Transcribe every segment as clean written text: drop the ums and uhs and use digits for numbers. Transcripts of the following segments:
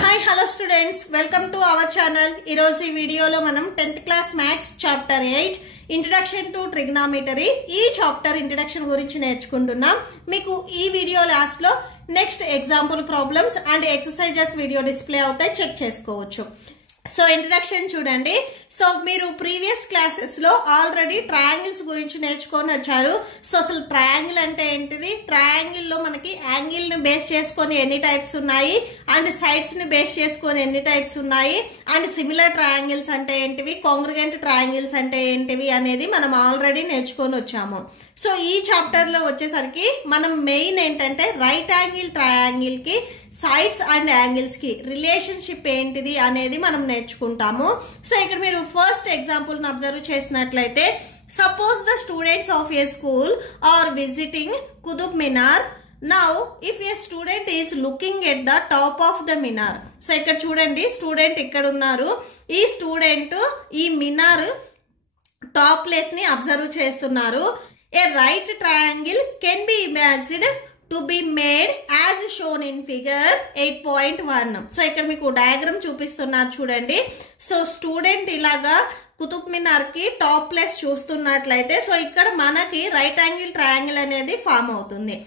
Hi hello students, welcome to our channel. ఈరోజు ఈ వీడియోలో మనం 10th class maths chapter 8 introduction to trigonometry ఈ చాప్టర్ ఇంట్రడక్షన్ గురించి నేర్చుకుంటున్నాం. మీకు ఈ వీడియో లాస్ట్లో next example problems and exercises video display అవుతాయి, చెక్ చేసుకోవచ్చు. సో ఇంట్రడక్షన్ చూడండి. సో మీరు ప్రీవియస్ క్లాసెస్లో ఆల్రెడీ ట్రయాంగిల్స్ గురించి నేర్చుకొని వచ్చారు. సో అసలు ట్రయాంగిల్ అంటే ఏంటిది, ట్రయాంగిల్లో మనకి యాంగిల్ని బేస్ చేసుకొని ఎన్ని టైప్స్ ఉన్నాయి అండ్ సైడ్స్ని బేస్ చేసుకొని ఎన్ని టైప్స్ ఉన్నాయి అండ్ సిమిలర్ ట్రయాంగిల్స్ అంటే ఏంటివి, కాంగ్రుగెంట్ ట్రయాంగిల్స్ అంటే ఏంటివి అనేది మనం ఆల్రెడీ నేర్చుకొని వచ్చాము. సో ఈ చాప్టర్లో వచ్చేసరికి మనం మెయిన్ ఏంటంటే రైట్ యాంగిల్ ట్రయాంగిల్కి సైడ్స్ అండ్ యాంగిల్స్కి రిలేషన్షిప్ ఏంటిది అనేది మనం నేర్చుకుంటాము. సో ఇక్కడ మీరు ఫస్ట్ ఎగ్జాంపుల్ని అబ్జర్వ్ చేసినట్లయితే, suppose the students of a school are visiting Qutub Minar. Now if a student is looking at the top of the Minar. So ఇక్కడ చూడండి, స్టూడెంట్ ఇక్కడ ఉన్నారు. ఈ స్టూడెంట్ ఈ మినార్ టాప్ ప్లేస్ ని అబ్జర్వ్ చేస్తున్నారు. A right triangle can be imagined to be made as shown in figure 8.1. So ఇక్కడ మీకు డయాగ్రామ్ చూపిస్తున్నారు చూడండి. సో స్టూడెంట్ ఇలాగా కుతుబ్ మినార్ కి టాప్ ప్లేస్ చూస్తున్నట్లయితే, సో ఇక్కడ మనకి రైట్ యాంగిల్ ట్రయాంగిల్ అనేది ఫామ్ అవుతుంది.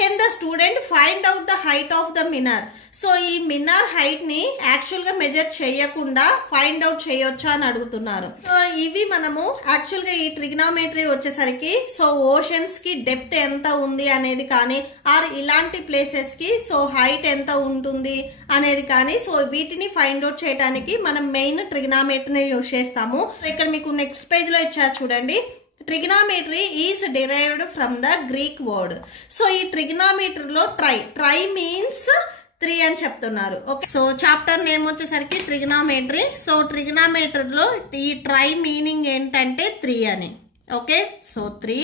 Can the student find out the height of the Minar. So ఈ మినార్ హైట్ ని యాక్చువల్ గా మెజర్ చేయకుండా ఫైండ్ అవుట్ చేయొచ్చా అని అడుగుతున్నారు. సో ఇవి మనము యాక్చువల్ గా ఈ ట్రిగ్నామెట్రీ వచ్చేసరికి సో ఓషన్స్ కి డెప్త్ ఎంత ఉంది అనేది కానీ, ఆర్ ఇలాంటి ప్లేసెస్ కి సో హైట్ ఎంత ఉంటుంది అనేది కానీ, సో వీటిని ఫైండ్ అవుట్ చేయడానికి మనం మెయిన్ ట్రిగ్నామెట్రీని యూజ్ చేస్తాము. ఇక్కడ మీకు నెక్స్ట్ పేజ్ లో ఇచ్చారు చూడండి. Trigonometry is derived from the Greek word. So ఈ ట్రిగ్నామెట్రీలో ట్రై మీన్స్ 3 అని చెప్తున్నారు. ఓకే, సో చాప్టర్ నేమ్ వచ్చేసరికి ట్రిగ్నామెట్రీ. సో ట్రిగ్నామెట్రీలో ఈ ట్రై మీనింగ్ ఏంటంటే 3 అని. Okay, so 3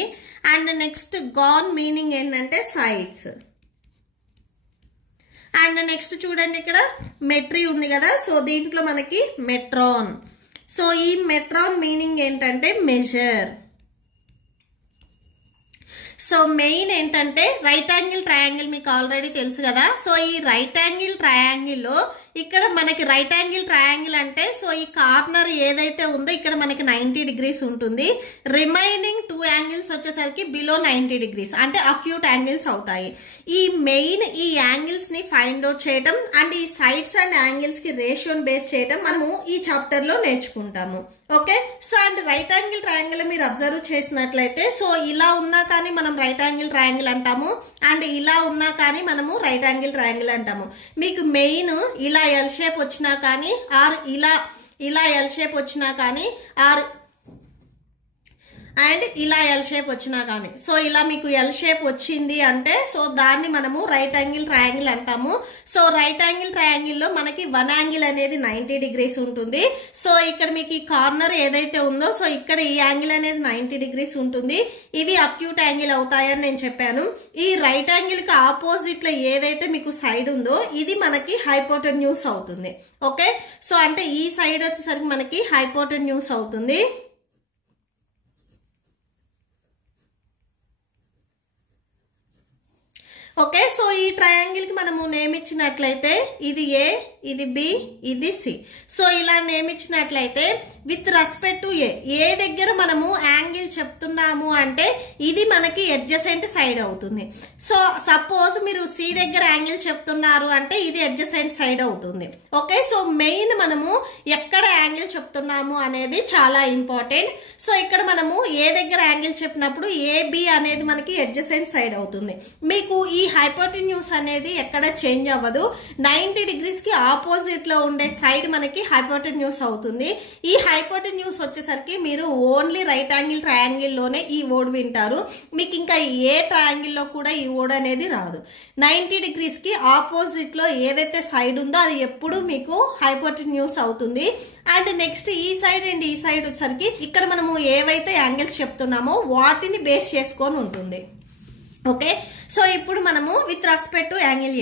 and next gone meaning ఏంటంటే సైడ్స్. అండ్ నెక్స్ట్ చూడండి, ఇక్కడ మెట్రీ ఉంది కదా, సో దీంట్లో మనకి మెట్రాన్. సో ఈ మెట్రాన్ మీనింగ్ ఏంటంటే మెజర్. సో మెయిన్ ఏంటంటే రైట్ యాంగిల్ ట్రయాంగిల్ మీకు ఆల్రెడీ తెలుసు కదా. సో ఈ రైట్ యాంగిల్ ట్రయాంగిల్లో ఇక్కడ మనకి రైట్ యాంగిల్ ట్రయాంగిల్ అంటే సో ఈ కార్నర్ ఏదైతే ఉందో ఇక్కడ మనకి 90 degrees ఉంటుంది. రిమైనింగ్ 2 యాంగిల్స్ వచ్చేసరికి బిలో 90 degrees అంటే అక్యూట్ యాంగిల్స్ అవుతాయి. ఈ మెయిన్ ఈ యాంగిల్స్ ని ఫైండ్ అవుట్ చేయడం అండ్ ఈ సైడ్స్ అండ్ యాంగిల్స్ కి రేషియోని బేస్ చేయడం మనము ఈ చాప్టర్ లో నేర్చుకుంటాము. Okay, so and right angle triangle మీరు అబ్జర్వ్ చేసినట్లయితే, సో ఇలా ఉన్నా కానీ మనం రైట్ యాంగిల్ ట్రయాంగిల్ అంటాము అండ్ ఇలా ఉన్నా కానీ మనము రైట్ యాంగిల్ ట్రయాంగిల్ అంటాము. మీకు మెయిన్ ఇలా ఎల్ షేప్ వచ్చినా కానీ ఆర్ ఇలా ఎల్ షేప్ వచ్చినా కానీ ఆర్ అండ్ ఇలా ఎల్ షేప్ వచ్చినా కానీ, సో ఇలా మీకు ఎల్ షేప్ వచ్చింది అంటే సో దాన్ని మనము రైట్ యాంగిల్ ట్రయాంగిల్ అంటాము. సో రైట్ యాంగిల్ ట్రయాంగిల్లో మనకి 1 యాంగిల్ అనేది 90 degrees ఉంటుంది. సో ఇక్కడ మీకు ఈ కార్నర్ ఏదైతే ఉందో సో ఇక్కడ ఈ యాంగిల్ అనేది 90 degrees ఉంటుంది. ఇవి అక్యూట్ యాంగిల్ అవుతాయని నేను చెప్పాను. ఈ రైట్ యాంగిల్ కి ఆపోజిట్ లో ఏదైతే మీకు సైడ్ ఉందో ఇది మనకి హైపోటెన్యూస్ అవుతుంది. ఓకే, సో అంటే ఈ సైడ్ వచ్చేసరికి మనకి హైపోటెన్యూస్ అవుతుంది. ఓకే, సో ఈ ట్రయాంగిల్ కి మనము నేమ్ ఇచ్చినట్లయితే ఇది ఏ, ఇది బి, ఇది సి. సో ఇలా నేమ్ ఇచ్చినట్లయితే విత్ రెస్పెక్ట్ టు ఏ దగ్గర మనము యాంగిల్ చెప్తున్నాము అంటే ఇది మనకి అడ్జసెంట్ సైడ్ అవుతుంది. సో సపోజ్ మీరు సి దగ్గర యాంగిల్ చెప్తున్నారు అంటే ఇది అడ్జసెంట్ సైడ్ అవుతుంది. ఓకే, సో మెయిన్ మనము ఎక్కడ యాంగిల్ చెప్తున్నాము అనేది చాలా ఇంపార్టెంట్. సో ఇక్కడ మనము ఏ దగ్గర యాంగిల్ చెప్పినప్పుడు ఏబి అనేది మనకి అడ్జసెంట్ సైడ్ అవుతుంది. మీకు ఈ హైపోటెన్యూస్ అనేది ఎక్కడ చేంజ్ అవ్వదు. 90 degrees కి ఆపోజిట్ లో ఉండే సైడ్ మనకి హైపోటెన్యూస్ అవుతుంది. ఈ హైపోటెన్యూస్ వచ్చేసరికి మీరు ఓన్లీ రైట్ యాంగిల్ ట్రయాంగిల్ లోనే ఈ వర్డ్ వింటారు. మీకు ఇంకా ఏ ట్రయాంగిల్ లో కూడా ఈ వర్డ్ అనేది రాదు. 90 degrees కి ఆపోజిట్ లో ఏదైతే సైడ్ ఉందో అది ఎప్పుడు మీకు హైపోటెన్యూస్ అవుతుంది. అండ్ నెక్స్ట్ ఈ సైడ్ అండ్ ఈ సైడ్ వచ్చేసరికి ఇక్కడ మనము ఏవైతే యాంగిల్స్ చెప్తున్నామో వాటిని బేస్ చేసుకొని ఉంటుంది. ఓకే, సో ఇప్పుడు మనము with respect to angle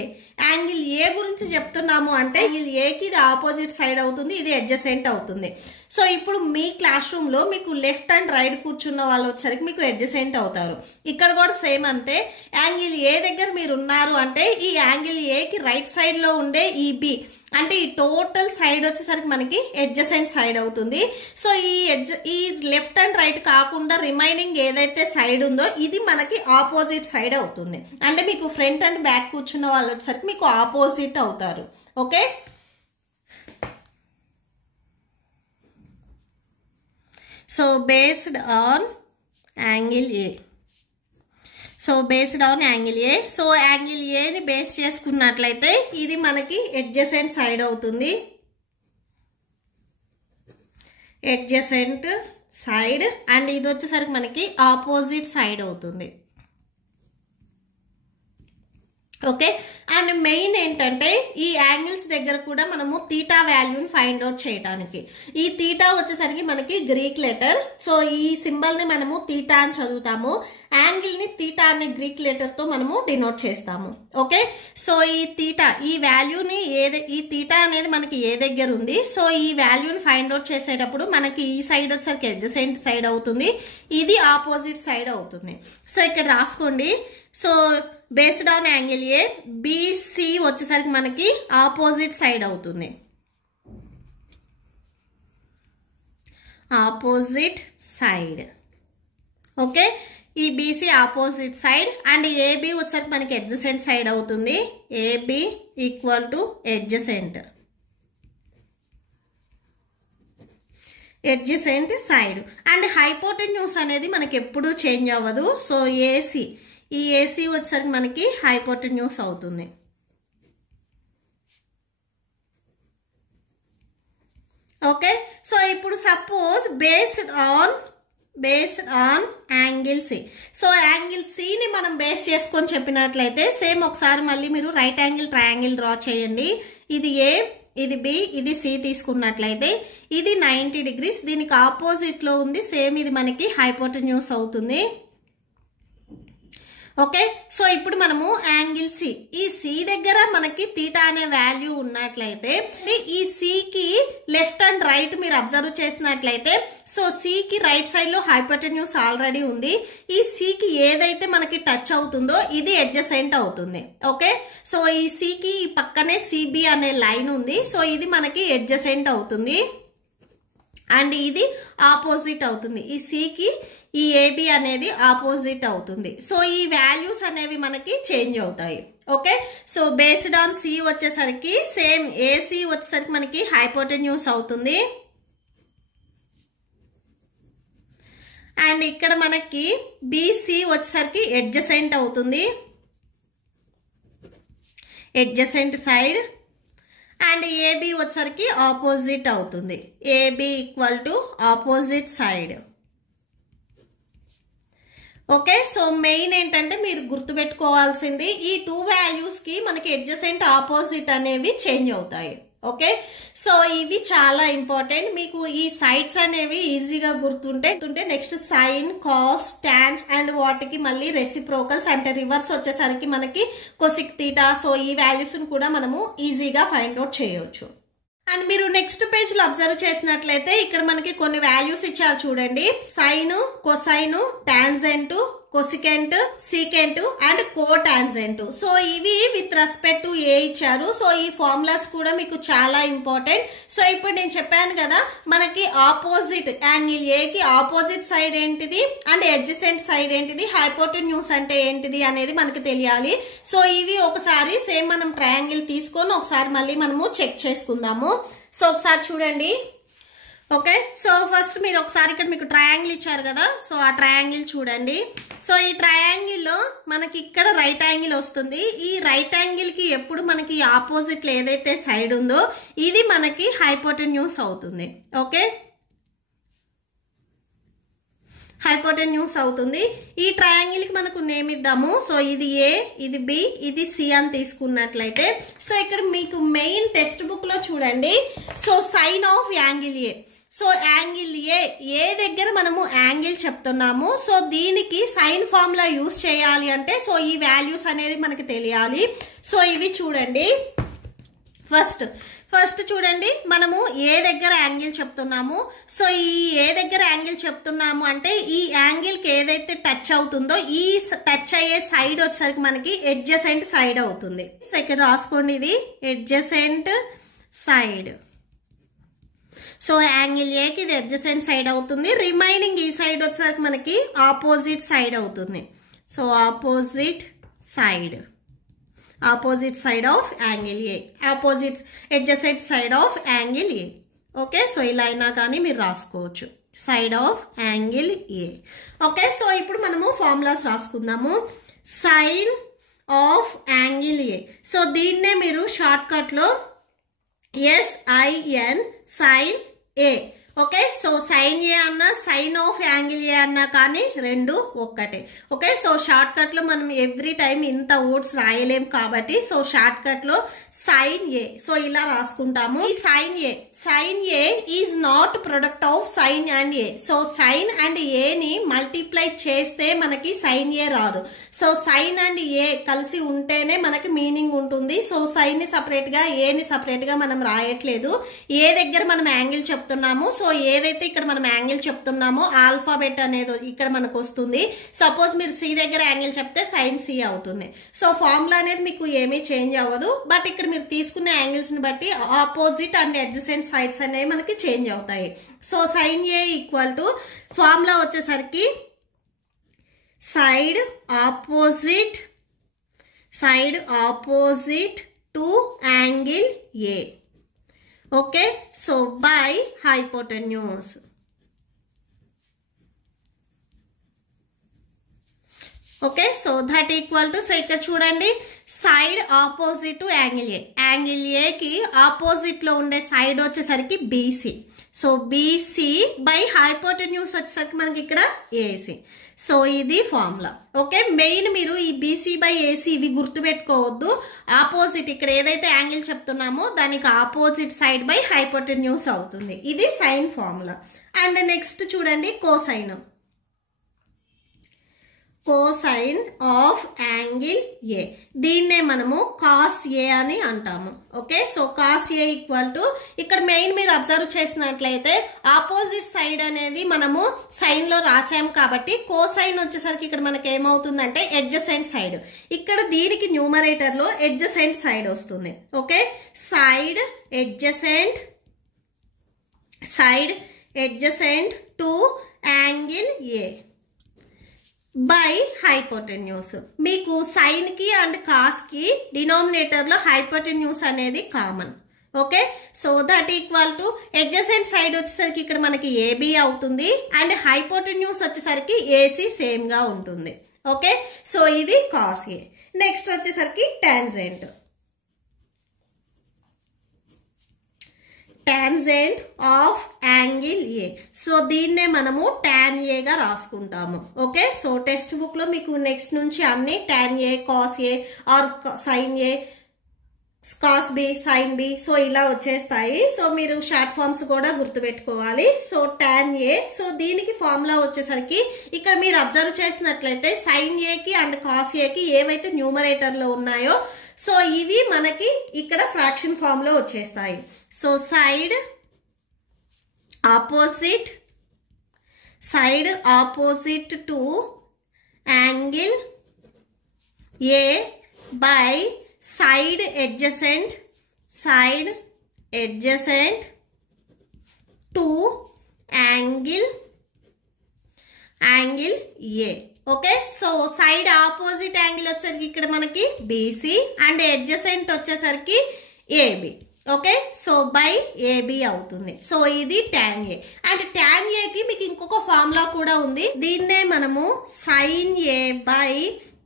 A గురించి చెప్తున్నాము అంటే యాంగిల్ ఏకి ఇది ఆపోజిట్ సైడ్ అవుతుంది, ఇది అడ్జసెంట్ అవుతుంది. సో ఇప్పుడు మీ క్లాస్ రూమ్ లో మీకు లెఫ్ట్ అండ్ రైట్ కూర్చున్న వాళ్ళు వచ్చరికి మీకు అడ్జసెంట్ అవుతారు. ఇక్కడ కూడా సేమ్ అంతే. యాంగిల్ ఏ దగ్గర మీరు ఉన్నారు అంటే ఈ యాంగిల్ ఏ కి రైట్ సైడ్ లో ఉండే ఈ బి అంటే ఈ టోటల్ సైడ్ వచ్చేసరికి మనకి అడ్జసెంట్ సైడ్ అవుతుంది. సో ఈ లెఫ్ట్ అండ్ రైట్ కాకుండా రిమైనింగ్ ఏదైతే సైడ్ ఉందో ఇది మనకి ఆపోజిట్ సైడ్ అవుతుంది. అంటే మీకు ఫ్రంట్ అండ్ బ్యాక్ కూర్చున్న వాళ్ళు వచ్చేసరికి మీకు ఆపోజిట్ అవుతారు. Okay, so based on angle A. So based on angle A. So angle ఏని బేస్ చేసుకున్నట్లయితే ఇది మనకి అడ్జసెంట్ సైడ్ అవుతుంది. అడ్జసెంట్ సైడ్ అండ్ ఇది వచ్చేసరికి మనకి ఆపోజిట్ సైడ్ అవుతుంది. ఓకే, అండ్ మెయిన్ ఏంటంటే ఈ యాంగిల్స్ దగ్గర కూడా మనము తీటా వాల్యూని ఫైండ్ అవుట్ చేయడానికి, ఈ తీటా వచ్చేసరికి మనకి గ్రీక్ లెటర్. సో ఈ సింబల్ని మనము తీటా అని చదువుతాము, యాంగిల్ని తీటా అనే గ్రీక్ లెటర్తో మనము డినోట్ చేస్తాము. ఓకే, సో ఈ తీటా ఈ వాల్యూని ఈ తీటా అనేది మనకి ఏ దగ్గర ఉంది, సో ఈ వాల్యూని ఫైండ్ అవుట్ చేసేటప్పుడు మనకి ఈ సైడ్ వచ్చేసరికి అడ్జసెంట్ సైడ్ అవుతుంది, ఇది ఆపోజిట్ సైడ్ అవుతుంది. సో ఇక్కడ రాసుకోండి. So based on angle A BC వచ్చేసరికి మనకి ఆపోజిట్ సైడ్ అవుతుంది. Opposite side. ఓకే, ఈ BC opposite side and AB వచ్చేసరికి మనకి అడ్జసెంట్ సైడ్ అవుతుంది. AB equal to adjacent side. And hypotenuse అనేది మనకి ఎప్పుడూ చేంజ్ అవ్వదు. సో ఏసీ, ఈ ఏసీ వచ్చేసరికి మనకి హైపోటెన్యూస్ అవుతుంది. ఓకే, సో ఇప్పుడు suppose based on angle C. So angle సిని మనం బేస్ చేసుకొని చెప్పినట్లయితే సేమ్ ఒకసారి మళ్ళీ మీరు రైట్ యాంగిల్ ట్రయాంగిల్ డ్రా చేయండి. ఇది ఏ, ఇది బి, ఇది సి తీసుకున్నట్లయితే ఇది 90 degrees, దీనికి ఆపోజిట్లో ఉంది. సేమ్ ఇది మనకి హైపోటెన్యూస్ అవుతుంది. ఓకే, సో ఇప్పుడు మనము యాంగిల్ సి, ఈ సి దగ్గర మనకి తీటా అనే వాల్యూ ఉన్నట్లయితే ఈ సికి లెఫ్ట్ అండ్ రైట్ మీరు అబ్జర్వ్ చేసినట్లయితే సో సికి రైట్ సైడ్ లో హైపోటెన్యూస్ ఆల్రెడీ ఉంది. ఈ సికి ఏదైతే మనకి టచ్ అవుతుందో ఇది అడ్జసెంట్ అవుతుంది. ఓకే, సో ఈ సికి పక్కనే సిబి అనే లైన్ ఉంది. సో ఇది మనకి అడ్జసెంట్ అవుతుంది అండ్ ఇది ఆపోజిట్ అవుతుంది. ఈ సికి ఈ ఏబి అనేది ఆపోజిట్ అవుతుంది. సో ఈ వాల్యూస్ అనేవి మనకి చేంజ్ అవుతాయి. Okay, so based on C వచ్చేసరికి సేమ్ ఏసీ వచ్చేసరికి మనకి హైపోటెన్యూస్ అవుతుంది అండ్ ఇక్కడ మనకి బీసీ వచ్చేసరికి అడ్జసెంట్ అవుతుంది, అడ్జసెంట్ సైడ్. అండ్ ఏబి వచ్చేసరికి ఆపోజిట్ అవుతుంది. AB equal to opposite side. Okay, so main ఏంటంటే మీరు గుర్తుపెట్టుకోవాల్సింది ఈ 2 వాల్యూస్కి మనకి అడ్జసెంట్ ఆపోజిట్ అనేవి చేంజ్ అవుతాయి. ఓకే, సో ఇవి చాలా ఇంపార్టెంట్. మీకు ఈ సైడ్స్ అనేవి ఈజీగా గుర్తుంటే next sine, cos, tan and వాటికి మళ్ళీ రెసిప్రోకల్స్ అంటే రివర్స్ వచ్చేసరికి మనకి కొసిక్ తీటా. సో ఈ వాల్యూస్ని కూడా మనము ఈజీగా ఫైండ్ అవుట్ చేయొచ్చు. అండ్ మీరు నెక్స్ట్ పేజ్ లో అబ్జర్వ్ చేసినట్లయితే ఇక్కడ మనకి కొన్ని వాల్యూస్ ఇచ్చారు చూడండి. Sine, cosine, tangent, cosecant, secant and cotangent. So ఇవి విత్ రెస్పెక్ట్ టు ఏ ఇచ్చారు. సో ఈ ఫార్ములాస్ కూడా మీకు చాలా ఇంపార్టెంట్. సో ఇప్పుడు నేను చెప్పాను కదా మనకి ఆపోజిట్ యాంగిల్ ఏకి ఆపోజిట్ సైడ్ ఏంటిది అండ్ అడ్జసెంట్ సైడ్ ఏంటిది, హైపోటెన్యూస్ అంటే ఏంటిది అనేది మనకి తెలియాలి. సో ఇవి ఒకసారి సేమ్ మనం ట్రయాంగిల్ తీసుకొని ఒకసారి మళ్ళీ మనము చెక్ చేసుకుందాము. సో ఒకసారి చూడండి. ఓకే, సో ఫస్ట్ మీరు ఒకసారి ఇక్కడ మీకు ట్రయాంగిల్ ఇచ్చారు కదా, సో ఆ ట్రయాంగిల్ చూడండి. సో ఈ ట్రయాంగిల్లో మనకి ఇక్కడ రైట్ యాంగిల్ వస్తుంది. ఈ రైట్ యాంగిల్కి ఎప్పుడు మనకి ఆపోజిట్లో ఏదైతే సైడ్ ఉందో ఇది మనకి హైపోటెన్యూస్ అవుతుంది. ఓకే, హైపోటెన్యూస్ అవుతుంది. ఈ ట్రయాంగిల్కి మనకు నేమ్ ఇద్దాము. సో ఇది ఏ, ఇది బి, ఇది సి అని తీసుకున్నట్లయితే సో ఇక్కడ మీకు మెయిన్ టెక్స్ట్ బుక్ లో చూడండి. So sine of angle A. So angle A దగ్గర మనము యాంగిల్ చెప్తున్నాము. సో దీనికి సైన్ ఫార్ములా యూస్ చేయాలి అంటే సో ఈ వాల్యూస్ అనేది మనకి తెలియాలి. సో ఇవి చూడండి. ఫస్ట్ చూడండి, మనము ఏ దగ్గర యాంగిల్ చెప్తున్నాము. సో ఈ ఏ దగ్గర యాంగిల్ చెప్తున్నాము అంటే ఈ యాంగిల్కి ఏదైతే టచ్ అవుతుందో ఈ టచ్ అయ్యే సైడ్ వచ్చేసరికి మనకి అడ్జసెంట్ సైడ్ అవుతుంది. సో ఇక్కడ రాసుకోండి, ఇది అడ్జసెంట్ సైడ్. సో యాంగిల్ ఏకి ఇది అడ్జసెంట్ సైడ్ అవుతుంది. రిమైనింగ్ ఈ సైడ్ వచ్చేసరికి మనకి ఆపోజిట్ సైడ్ అవుతుంది. So opposite side of angle A, opposite adjacent side of angle A. Okay, so ఇలా అయినా కానీ మీరు రాసుకోవచ్చు, side of angle A. Okay, so ఇప్పుడు మనము ఫార్ములాస్ రాసుకుందాము. Sine of angle A, so దీన్నే మీరు షార్ట్ కట్లో SIN sine A. Okay, so sine A అన్నా సైన్ ఆఫ్ యాంగిల్ ఏ అన్నా కానీ రెండు ఒక్కటే. ఓకే, సో షార్ట్ కట్లో మనం ఎవ్రీ టైం ఇంత వర్డ్స్ రాయలేం కాబట్టి సో షార్ట్ కట్లో సైన్ ఏ, సో ఇలా రాసుకుంటాము. ఈ sine A is not product of sine and A. So sine and ఏని మల్టిప్లై చేస్తే మనకి సైన్ ఏ రాదు. సో సైన్ అండ్ ఏ కలిసి ఉంటేనే మనకి మీనింగ్ ఉంటుంది. సో సైన్ ని సపరేట్ గా ఏని సపరేట్ గా మనం రాయట్లేదు. ఏ దగ్గర మనం యాంగిల్ చెప్తున్నాము, సో ఏదైతే ఇక్కడ మనం యాంగిల్ చెప్తున్నామో ఆల్ఫాబెట్ అనేది ఇక్కడ మనకు వస్తుంది. సపోజ్ మీరు సి దగ్గర యాంగిల్ చెప్తే సైన్ సి అవుతుంది. సో ఫార్ములా అనేది మీకు ఏమీ చేంజ్ అవ్వదు, బట్ ఇక్కడ మీరు తీసుకున్న యాంగిల్స్ ని బట్టి ఆపోజిట్ అండ్ అడ్జసెంట్ సైడ్స్ అనేవి మనకి చేంజ్ అవుతాయి. So sine A equal to formula వచ్చేసరికి side opposite to angle A. Okay, so by hypotenuse. Okay, so that equal to, so ఇక్కడ చూడండి side opposite to angle A, angle ఏకి opposite లో ఉండే side వచ్చేసరికి BC. So BC by hypotenuse వచ్చేసరికి మనకి ఇక్కడ ఏసీ. సో ఇది ఫార్ములా. ఓకే, మెయిన్ మీరు ఈ బీసీ బై ఏసీ ఇవి గుర్తుపెట్టుకోవద్దు. ఆపోజిట్ ఇక్కడ ఏదైతే యాంగిల్ చెప్తున్నామో దానికి ఆపోజిట్ సైడ్ బై హైపోటెన్యూస్ అవుతుంది. ఇది సైన్ ఫార్ములా. అండ్ నెక్స్ట్ చూడండి కోసైన్ ఆఫ్ యాంగిల్ ఏ, దీన్నే మనము కాస్ ఏ అని అంటాము. Okay, so cos A equal to, ఇక్కడ మెయిన్ మీరు అబ్జర్వ్ చేసినట్లయితే ఆపోజిట్ సైడ్ అనేది మనము సైన్ లో రాసాం కాబట్టి కోసైన్ వచ్చేసరికి ఇక్కడ మనకి ఏమవుతుందంటే అడ్జసెంట్ సైడ్. ఇక్కడ దీనికి న్యూమరేటర్ లో అడ్జసెంట్ సైడ్ వస్తుంది. Okay, side adjacent to angle A by hypotenuse. మీకు సైన్ కి అండ్ కాస్ కి డినామినేటర్ లో హైపోటెన్యూస్ అనేది common. Okay, so that equal to adjacent side వచ్చేసరికి ఇక్కడ మనకి ఏబి అవుతుంది అండ్ హైపోటెన్యూస్ వచ్చేసరికి ఏసీ సేమ్ గా ఉంటుంది. ఓకే, సో ఇది కాస్ ఏ. నెక్స్ట్ వచ్చేసరికి tangent of angle A. So దీన్నే మనము టాన్ ఏగా రాసుకుంటాము. ఓకే, సో టెక్స్ట్ బుక్ లో మీకు నెక్స్ట్ నుంచి అన్ని tan A, cos A are sine A, cos B, sine B, so ఇలా వచ్చేస్తాయి. సో మీరు షార్ట్ ఫార్మ్స్ కూడా గుర్తుపెట్టుకోవాలి. సో టాన్ ఏ, సో దీనికి ఫార్ములా వచ్చేసరికి ఇక్కడ మీరు అబ్జర్వ్ చేసినట్లయితే సైన్ ఏకి అండ్ కాస్ ఏకి ఏవైతే న్యూమరేటర్ లో ఉన్నాయో సో ఇవి మనకి ఇక్కడ ఫ్రాక్షన్ ఫామ్ లో వచ్చేస్తాయి. So side opposite to angle A by side adjacent to angle A. Okay, so side opposite angle వచ్చేసరికి ఇక్కడ మనకి బీసీ అండ్ అడ్జసెంట్ వచ్చేసరికి AB. Okay, so by AB అవుతుంది. సో ఇది టాన్ ఏ. అండ్ టాన్ ఏకి మీకు ఇంకొక ఫార్ములా కూడా ఉంది. దీన్నే మనము sine A by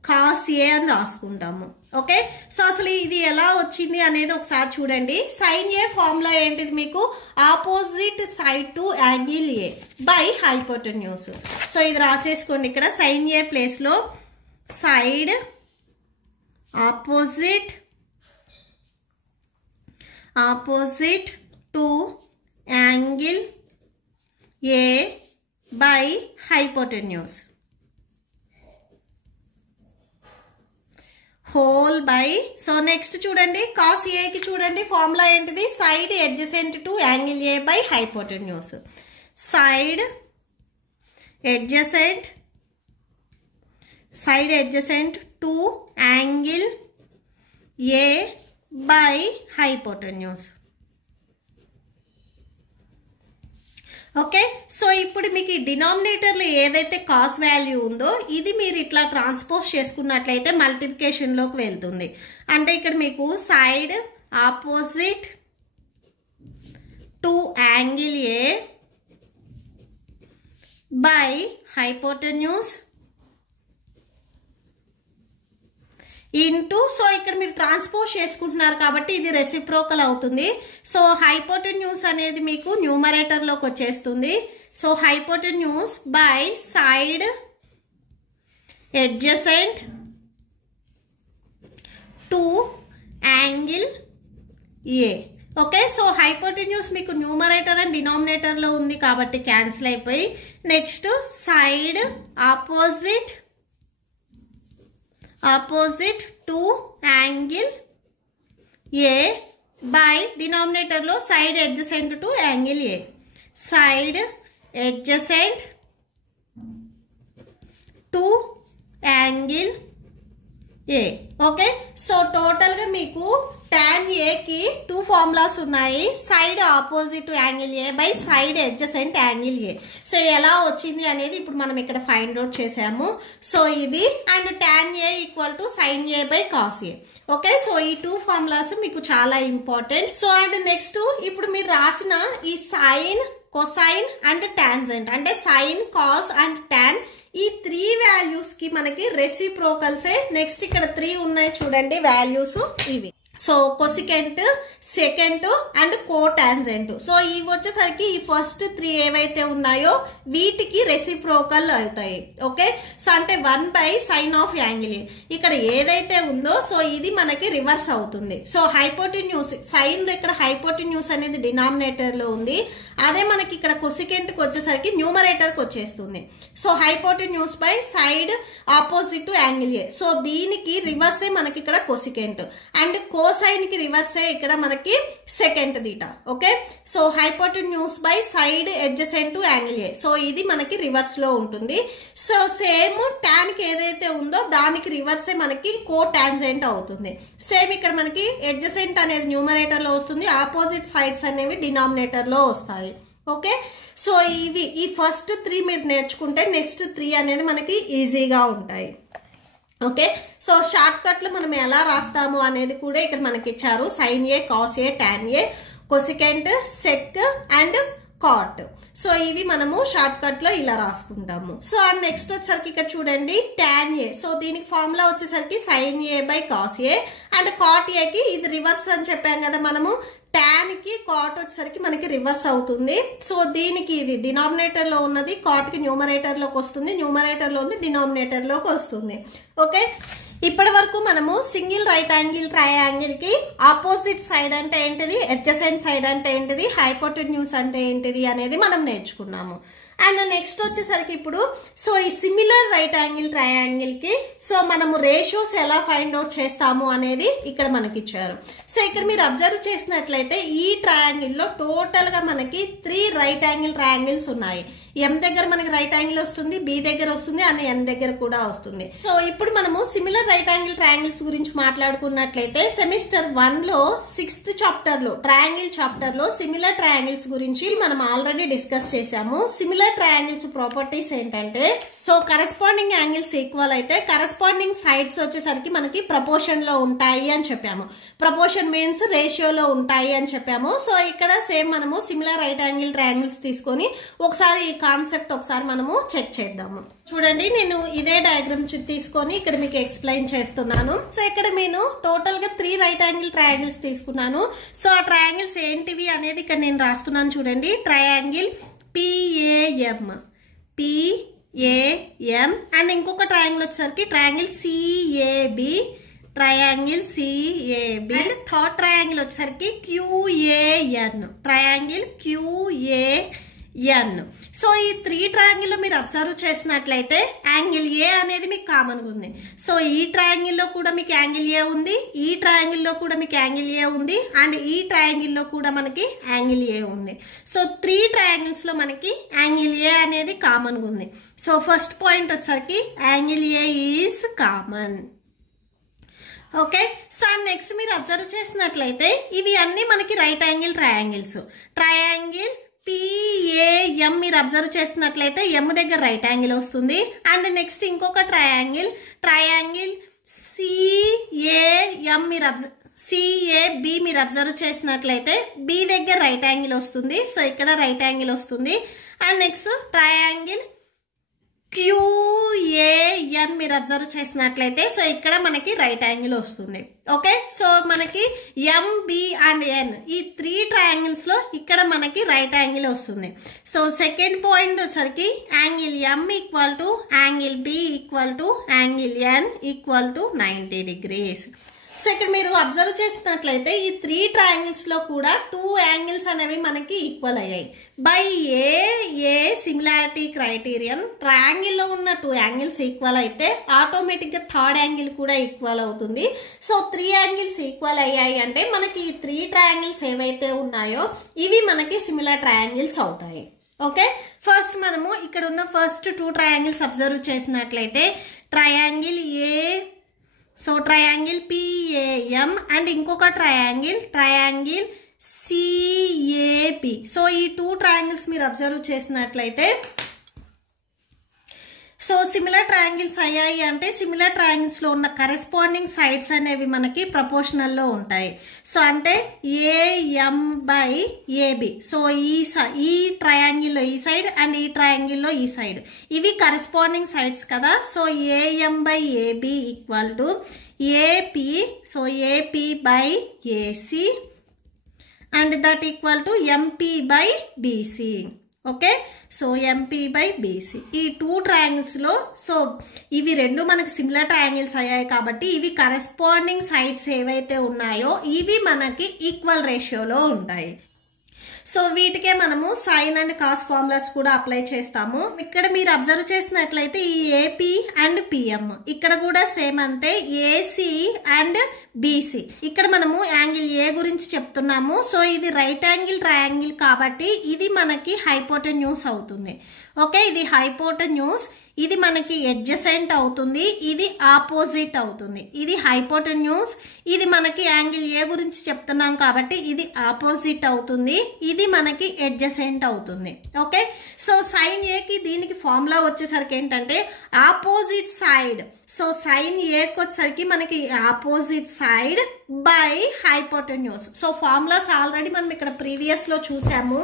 cos A అని రాసుకుంటాము. ఓకే, సో అసలు ఇది ఎలా వచ్చింది అనేది ఒకసారి చూడండి. సైన్ ఏ ఫార్ములా ఏంటిది మీకు opposite side to angle A by hypotenuse. So ఇది రాసేసుకోండి. ఇక్కడ సైన్ ఏ ప్లేస్ లో side opposite to angle A by hypotenuse whole by. So next చూడండి కాస్ ఏ కి చూడండి ఫార్ములా ఏంటిది side adjacent to angle A by hypotenuse. Side adjacent to angle A by hypotenuse. Okay, so ఇప్పుడు మీకు ఈ డినామినేటర్లో ఏదైతే cos value ఉందో ఇది మీరు ఇట్లా ట్రాన్స్పోజ్ చేసుకున్నట్లయితే మల్టిప్లికేషన్లోకి వెళ్తుంది. అంటే ఇక్కడ మీకు side opposite to angle A by hypotenuse into, so ఇక్కడ మీరు ట్రాన్స్పోజ్ చేసుకుంటున్నారు కాబట్టి ఇది రెసిప్రోకల్ అవుతుంది. సో హైపోటెన్యూస్ అనేది మీకు న్యూమరేటర్లోకి వచ్చేస్తుంది. So hypotenuse by side adjacent to angle A. Okay, so hypotenuse మీకు న్యూమరేటర్ అండ్ డినామినేటర్లో ఉంది కాబట్టి క్యాన్సిల్ అయిపోయి next side opposite to angle A by డినామినేటర్లో side adjacent to angle A, side adjacent to angle A. Okay, so టోటల్గా మీకు tan A కి 2 formulas ఉన్నాయి. Side opposite to angle A by side adjacent angle A. So ఎలా వచ్చింది అనేది ఇప్పుడు మనం ఇక్కడ ఫైండ్ అవుట్ చేసాము. సో ఇది and tan A equal to sin A by cos A. Okay, so ఈ 2 ఫార్ములాస్ మీకు చాలా ఇంపార్టెంట్. సో అండ్ నెక్స్ట్ ఇప్పుడు మీరు రాసిన ఈ సైన్, కొసైన్ అండ్ టాంజెంట్ అంటే సైన్, కాస్ అండ్ టాన్ ఈ 3 వాల్యూస్ కి మనకి రెసిప్రోకల్సే. నెక్స్ట్ ఇక్కడ 3 ఉన్నాయి చూడండి వాల్యూస్ ఇవి. So cosecant, secant and cotangent. So ఇవి వచ్చేసరికి ఈ ఫస్ట్ 3 ఏవైతే ఉన్నాయో వీటికి రెసిప్రోకల్ అవుతాయి. ఓకే, సో అంటే 1 బై సైన్ ఆఫ్ యాంగిల్ ఏ. ఇక్కడ ఏదైతే ఉందో సో ఇది మనకి రివర్స్ అవుతుంది. సో హైపోటెన్యూస్ సైన్ ఇక్కడ హైపోటెన్యూస్ అనేది డినామినేటర్ లో ఉంది. అదే మనకి ఇక్కడ కొసికెంట్ కి వచ్చేసరికి న్యూమరేటర్ కి వచ్చేస్తుంది. So hypotenuse by side opposite to angle A. So దీనికి రివర్సే మనకి ఇక్కడ కొసికెంట్ అండ్ కోసైన్ కి రివర్సే ఇక్కడ మనకి second theta. Okay, so hypotenuse by side adjacent to angle A. So ఇది మనకి రివర్స్ లో ఉంటుంది. సో సేమ్ టాన్ కి ఏదైతే ఉందో దానికి రివర్సే మనకి కోటాంజెంట్ అవుతుంది. సేమ్ ఇక్కడ మనకి అడ్జసెంట్ అనేది న్యూమరేటర్ లో వస్తుంది, ఆపోజిట్ సైడ్స్ అనేవి డినామినేటర్ లో వస్తాయి. ఓకే, సో ఇవి ఈ ఫస్ట్ 3 మీరు నేర్చుకుంటే నెక్స్ట్ 3 అనేది మనకి ఈజీగా ఉంటాయి. ఓకే, సో షార్ట్ కట్ లో మనం ఎలా రాస్తాము అనేది కూడా ఇక్కడ మనకి ఇచ్చారు. Sine A, cos A, tan A, cosecant, sec and cot. So ఇవి మనము షార్ట్ కట్ లో ఇలా రాసుకుంటాము. సో నెక్స్ట్ వచ్చేసరికి ఇక్కడ చూడండి టాన్ ఏ. సో దీనికి ఫార్ములా వచ్చేసరికి sine A by cos A and cot ఏకి ఇది రివర్స్ అని చెప్పాం కదా మనము. టాన్ కి కాట్ వచ్చేసరికి మనకి రివర్స్ అవుతుంది. సో దీనికి ఇది డినామినేటర్ లో ఉన్నది కాట్ కి న్యూమరేటర్ లోకి వస్తుంది, న్యూమరేటర్ లో ఉంది డినామినేటర్ లోకి వస్తుంది. ఓకే, ఇప్పటి వరకు మనము సింగిల్ రైట్ యాంగిల్ ట్రయాంగిల్ కి ఆపోజిట్ సైడ్ అంటే ఏంటిది, అడ్జసెంట్ సైడ్ అంటే ఏంటిది, హైపోటెన్యూస్ అంటే ఏంటిది అనేది మనం నేర్చుకున్నాము. అండ్ నెక్స్ట్ వచ్చేసరికి ఇప్పుడు సో ఈ సిమిలర్ రైట్ యాంగిల్ ట్రయాంగిల్ కి సో మనము రేషియోస్ ఎలా ఫైండ్ అవుట్ చేస్తాము అనేది ఇక్కడ మనకి ఇచ్చారు. సో ఇక్కడ మీరు అబ్జర్వ్ చేసినట్లయితే ఈ ట్రయాంగిల్ లో టోటల్ గా మనకి 3 రైట్ యాంగిల్ ట్రయాంగిల్స్ ఉన్నాయి. ఎం దగ్గర మనకి రైట్ యాంగిల్ వస్తుంది, బి దగ్గర వస్తుంది అండ్ ఎన్ దగ్గర కూడా వస్తుంది. సో ఇప్పుడు మనము సిమిలర్ రైట్ యాంగిల్ ట్రయాంగిల్స్ గురించి మాట్లాడుకున్నట్లయితే సెమిస్టర్ 1 లో 6th చాప్టర్ లో ట్రయాంగిల్ చాప్టర్ లో సిమిలర్ ట్రయాంగిల్స్ గురించి మనం ఆల్రెడీ డిస్కస్ చేసాము. సిమిలర్ ట్రయాంగిల్స్ ప్రాపర్టీస్ ఏంటంటే సో కరెస్పాండింగ్ యాంగిల్స్ ఈక్వల్ అయితే కరెస్పాండింగ్ సైడ్స్ వచ్చేసరికి మనకి ప్రపోర్షన్ లో ఉంటాయి అని చెప్పాము. ప్రపోర్షన్ మీన్స్ రేషియోలో ఉంటాయి అని చెప్పాము. సో ఇక్కడ సేమ్ మనము సిమిలర్ రైట్ యాంగిల్ ట్రయాంగిల్స్ తీసుకొని ఒకసారి ఈ కాన్సెప్ట్ ఒకసారి మనము చెక్ చేద్దాము. చూడండి, నేను ఇదే డయాగ్రామ్ తీసుకొని ఇక్కడ మీకు ఎక్స్ప్లెయిన్ చేస్తున్నాను. సో ఇక్కడ నేను టోటల్ గా 3 రైట్ యాంగిల్ ట్రయాంగిల్స్ తీసుకున్నాను. సో ఆ ట్రయాంగిల్స్ ఏంటివి అనేది ఇక్కడ నేను రాస్తున్నాను చూడండి. ట్రయాంగిల్ PAM అండ్ ఇంకొక ట్రయాంగిల్ వచ్చేసరికి triangle CAB and third triangle వచ్చేసరికి QAN ట్రయాంగిల్ QAN. సో ఈ 3 ట్రయాంగిల్ లో మీరు అబ్జర్వ్ చేసినట్లయితే యాంగిల్ ఏ అనేది మీకు కామన్ గా ఉంది. సో ఈ ట్రయాంగిల్ లో కూడా మీకు యాంగిల్ ఏ ఉంది, ఈ ట్రయాంగిల్ లో కూడా మీకు యాంగిల్ ఏ ఉంది అండ్ ఈ ట్రయాంగిల్ లో కూడా మనకి యాంగిల్ ఏ ఉంది. సో 3 ట్రయాంగిల్స్ లో మనకి యాంగిల్ ఏ అనేది కామన్ గా ఉంది. సో ఫస్ట్ పాయింట్ వచ్చేసరికి angle A is common. Okay, so next మీరు అబ్జర్వ్ చేసినట్లయితే ఇవి అన్ని మనకి right angle triangles. Triangle PAM మీరు అబ్జర్వ్ చేస్తున్నట్లయితే ఎం దగ్గర రైట్ యాంగిల్ వస్తుంది. అండ్ నెక్స్ట్ ఇంకొక ట్రయాంగిల్ సిఏఎం సిఏబి మీరు అబ్జర్వ్ చేసినట్లయితే బి దగ్గర రైట్ యాంగిల్ వస్తుంది. సో ఇక్కడ రైట్ యాంగిల్ వస్తుంది. అండ్ నెక్స్ట్ ట్రయాంగిల్ క్యూఏఎన్ మీరు అబ్జర్వ్ చేసినట్లయితే సో ఇక్కడ మనకి రైట్ యాంగిల్ వస్తుంది. ఓకే, సో మనకి ఎంబి అండ్ ఎన్ ఈ 3 ట్రయాంగిల్స్లో ఇక్కడ మనకి రైట్ యాంగిల్ వస్తుంది. సో సెకండ్ పాయింట్ వచ్చరికి angle M equal to angle B equal to angle N equal to 90 degrees. So ఇక్కడ మీరు అబ్జర్వ్ చేసినట్లయితే ఈ 3 ట్రయాంగిల్స్లో కూడా 2 యాంగిల్స్ అనేవి మనకి ఈక్వల్ అయ్యాయి. బై ఏ సిమిలారిటీ క్రైటీరియన్ ట్రయాంగిల్లో ఉన్న 2 యాంగిల్స్ ఈక్వల్ అయితే ఆటోమేటిక్గా థర్డ్ యాంగిల్ కూడా ఈక్వల్ అవుతుంది. సో 3 యాంగిల్స్ ఈక్వల్ అయ్యాయి అంటే మనకి ఈ 3 ట్రయాంగిల్స్ ఏవైతే ఉన్నాయో ఇవి మనకి సిమిలర్ ట్రయాంగిల్స్ అవుతాయి. ఓకే, ఫస్ట్ మనము ఇక్కడ ఉన్న ఫస్ట్ 2 ట్రయాంగిల్స్ అబ్జర్వ్ చేసినట్లయితే triangle A, so triangle PAM and ఇంకొక ట్రయాంగిల్ సిఏపి. సో ఈ 2 ట్రయాంగిల్స్ మీరు అబ్జర్వ్ చేసినట్లయితే సో సిమిలర్ ట్రయాంగిల్స్ అయ్యాయి అంటే సిమిలర్ ట్రయాంగిల్స్లో ఉన్న కరెస్పాండింగ్ సైడ్స్ అనేవి మనకి ప్రపోర్షనల్లో ఉంటాయి. సో అంటే ఏఎం బై ఏబి. సో ఈ ట్రయాంగిల్లో ఈ సైడ్ అండ్ ఈ ట్రయాంగిల్లో ఈ సైడ్ ఇవి కరెస్పాండింగ్ సైడ్స్ కదా. So AM by AB equal to AP. So AP by AC and that equal to MP by BC. Okay, so MP by BC ఈ 2 ట్రయాంగిల్స్లో so ఇవి 2 మనకి similar triangles అయ్యాయి కాబట్టి ఇవి కరెస్పాండింగ్ సైడ్స్ ఏవైతే ఉన్నాయో ఇవి మనకి ఈక్వల్ రేషియోలో ఉంటాయి. సో వీటికే మనము సైన్ అండ్ కాస్ ఫార్ములాస్ కూడా అప్లై చేస్తాము. ఇక్కడ మీరు అబ్జర్వ్ చేసినట్లయితే ఈ ఏపీ అండ్ పిఎం ఇక్కడ కూడా సేమ్ అంతే ఏసీ అండ్ బీసీ. ఇక్కడ మనము యాంగిల్ ఏ గురించి చెప్తున్నాము. సో ఇది రైట్ యాంగిల్ ట్రయాంగిల్ కాబట్టి ఇది మనకి హైపోటెన్యూస్ అవుతుంది. ఓకే, ఇది హైపోటెన్యూస్, ఇది మనకి అడ్జసెంట్ అవుతుంది, ఇది ఆపోజిట్ అవుతుంది. ఇది హైపోటెన్యూస్, ఇది మనకి యాంగిల్ ఏ గురించి చెప్తున్నాం కాబట్టి ఇది ఆపోజిట్ అవుతుంది, ఇది మనకి అడ్జసెంట్ అవుతుంది. ఓకే, సో సైన్ ఏకి దీనికి ఫార్ములా వచ్చేసరికి ఏంటంటే ఆపోజిట్ సైడ్. సో సైన్ ఏకి వచ్చేసరికి మనకి opposite side by hypotenuse. So formulas already మనం ఇక్కడ ప్రీవియస్లో చూసాము.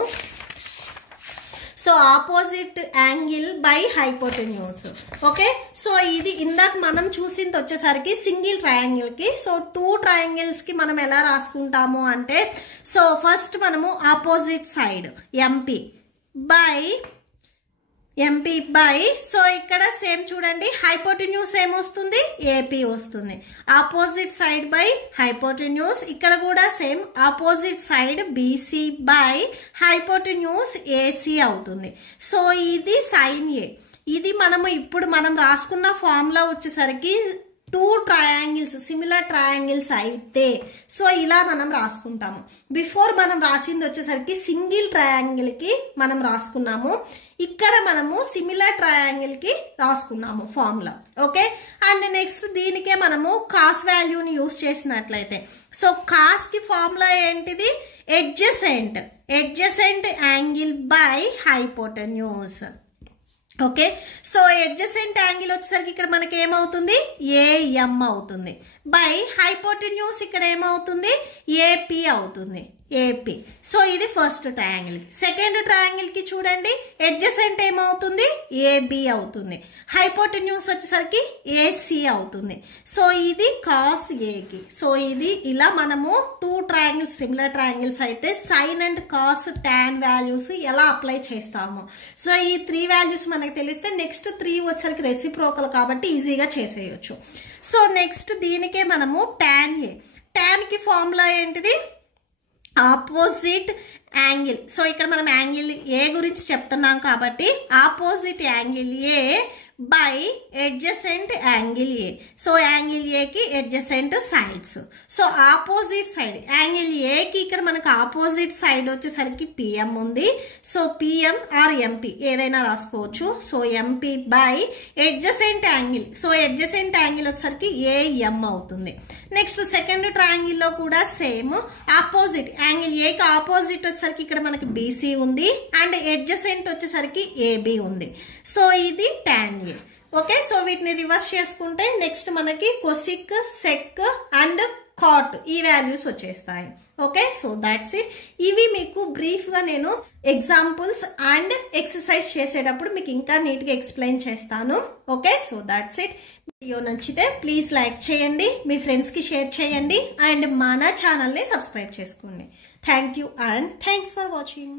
So opposite angle by hypotenuse. Okay, so ఇది ఇందాక మనం చూసింది వచ్చేసరికి సింగిల్ ట్రయాంగిల్కి. సో 2 ట్రయాంగిల్స్కి మనం ఎలా రాసుకుంటాము అంటే సో ఫస్ట్ మనము opposite side MP by so ఇక్కడ సేమ్ చూడండి హైపోటెన్యూస్ ఏమొస్తుంది ఏపీ వస్తుంది. ఆపోజిట్ సైడ్ బై హైపోటెన్యూస్ ఇక్కడ కూడా same opposite side BC by hypotenuse AC అవుతుంది. సో ఇది సైన్ ఏ. ఇది ఇప్పుడు మనం రాసుకున్న ఫార్ములా వచ్చేసరికి 2 ట్రయాంగిల్స్ సిమిలర్ ట్రయాంగిల్స్ అయితే సో ఇలా మనం రాసుకుంటాము. బిఫోర్ మనం రాసింది వచ్చేసరికి సింగిల్ ట్రయాంగిల్కి మనం రాసుకున్నాము, ఇక్కడ మనము సిమిలర్ ట్రయాంగిల్కి రాసుకున్నాము ఫార్ములా. ఓకే, అండ్ నెక్స్ట్ దీనికే మనము కాస్ వాల్యూని యూస్ చేసినట్లయితే సో కాస్కి ఫార్ములా ఏంటిది adjacent angle by hypotenuse. Okay, so adjacent angle వచ్చేసరికి ఇక్కడ మనకి ఏమవుతుంది ఏఎం అవుతుంది బై హైపోటెన్యూస్ ఇక్కడ ఏమవుతుంది ఏపీ అవుతుంది ఏపీ. సో ఇది ఫస్ట్ ట్రయాంగిల్కి. సెకండ్ ట్రయాంగిల్కి చూడండి అడ్జసెంట్ ఏమవుతుంది ఏబి అవుతుంది, హైపోటెన్యూస్ వచ్చేసరికి ఏసీ అవుతుంది. సో ఇది కాస్ ఏకి. సో ఇది ఇలా మనము 2 ట్రయాంగిల్స్ సిమిలర్ ట్రయాంగిల్స్ అయితే sine and cos tan values ఎలా అప్లై చేస్తాము. సో ఈ 3 వాల్యూస్ మనకి తెలిస్తే నెక్స్ట్ 3 వచ్చేసరికి రెసిప్రోకల్ కాబట్టి ఈజీగా చేసేయచ్చు. సో నెక్స్ట్ దీనికే మనము టాన్ ఏ. టాన్కి ఫార్ములా ఏంటిది ఆపోజిట్ యాంగిల్. సో ఇక్కడ మనం యాంగిల్ ఏ గురించి చెప్తున్నాం కాబట్టి opposite angle A by adjacent angle A. So angle ఏకి adjacent sides. So opposite side angle ఏకి ఇక్కడ మనకు ఆపోజిట్ సైడ్ వచ్చేసరికి పిఎం ఉంది. సో పిఎం ఆర్ ఎంపీ ఏదైనా రాసుకోవచ్చు. So MP by adjacent angle. So adjacent angle వచ్చేసరికి ఏఎం అవుతుంది. నెక్స్ట్ సెకండ్ ట్రయాంగిల్లో కూడా సేమ్ ఆపోజిట్ యాంగిల్ ఏకి ఆపోజిట్ వచ్చేసరికి ఇక్కడ మనకి బీసీ ఉంది అండ్ అడ్జసెంట్ వచ్చేసరికి ఏబి ఉంది. సో ఇది tan A. ఓకే, సో వీటిని రివర్స్ చేసుకుంటే నెక్స్ట్ మనకి కొసిక్, సెక్ అండ్ కాట్ ఈ వాల్యూస్ వచ్చేస్తాయి. Okay, so that's it. ఇవి మీకు బ్రీఫ్గా నేను ఎగ్జాంపుల్స్ అండ్ ఎక్సర్సైజ్ చేసేటప్పుడు మీకు ఇంకా నీట్గా ఎక్స్ప్లెయిన్ చేస్తాను. Okay, so that's it. Video నచ్చితే ప్లీజ్ లైక్ చేయండి, మీ ఫ్రెండ్స్కి షేర్ చేయండి అండ్ మన ఛానల్ని సబ్స్క్రైబ్ చేసుకోండి. Thank you and thanks for watching.